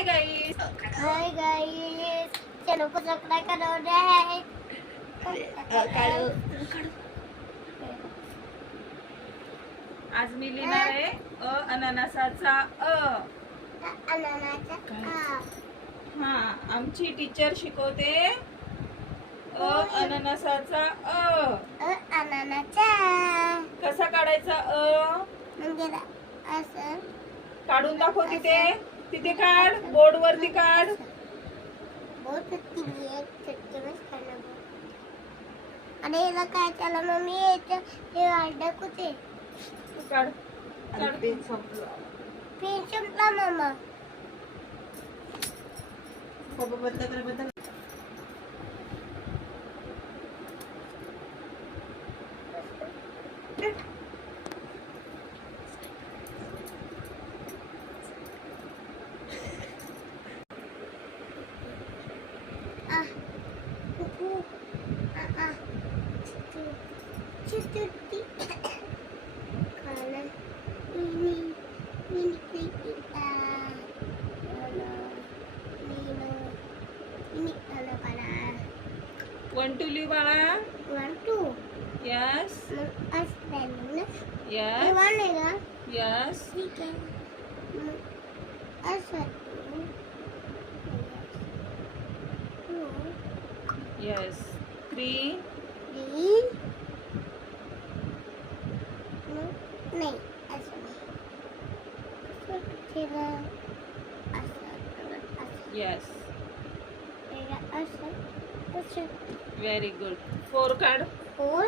Hi guys. Hi guys, channel को subscribe करो है। आज मी लिहिणार आहे अननसाचा अननसाचा हा, आमची टीचर शिकवते अननसाचा अननसाचा कसा काढायचा म्हणजे असं काढून दाखव. तिथे काढ, बोर्ड वरती काढ. बहुत अच्छी है, चटके में खाना बहुत. अरे याला काय त्याला मम्मी याचं हे अर्धा कुठे काढ. पेन संपला मम्मा. बदल. One to लिह बाळा. 1 2 Yes. Yes. Yes. ठीक है. असं Yes. 3. नाही असं Yes. असं Very good. 4 काढ. 4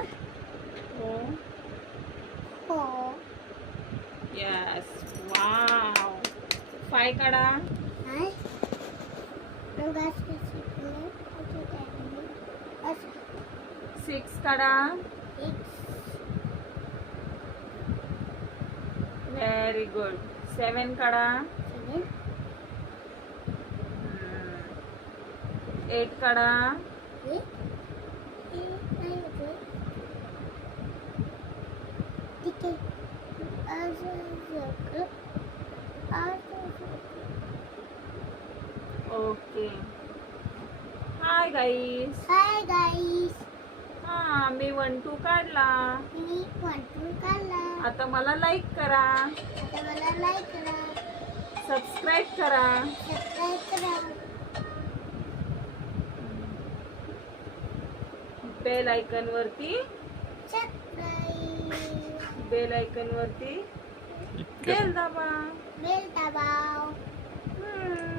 Yes. Wow. 5 काढा. 6 काढा. Very good. 7 काढा. 8 काढा. ओके. Hi guys. हा, मी 1 2 काढला. आता मला लाईक करा, सबस्क्राईब करा. बेल आयकॉन वरती बेल दाबा.